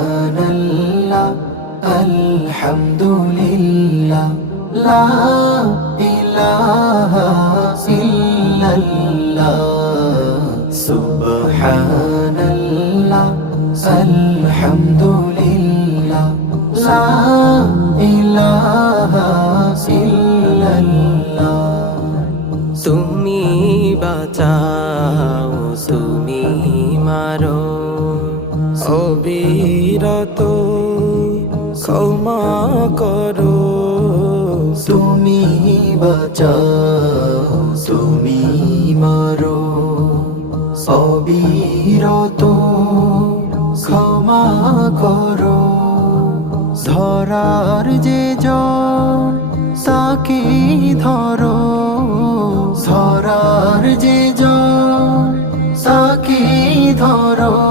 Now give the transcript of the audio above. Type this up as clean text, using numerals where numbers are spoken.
সুবহানাল্লাহ আলহামদুলিল্লাহ লা ইলাহা ইল্লাল্লাহ সুবহানাল্লাহ আলহামদুলিল্লাহ লা ইলাহা ইল্লাল্লাহ তুমি বাঁচাও তুমি মারো অবিরত ক্ষমা করো তুমি বাঁচাও তুমি মারো অবিরত ক্ষমা করো ধরার যে জন তাকে ধরো ধরার যে জন তাকে ধরো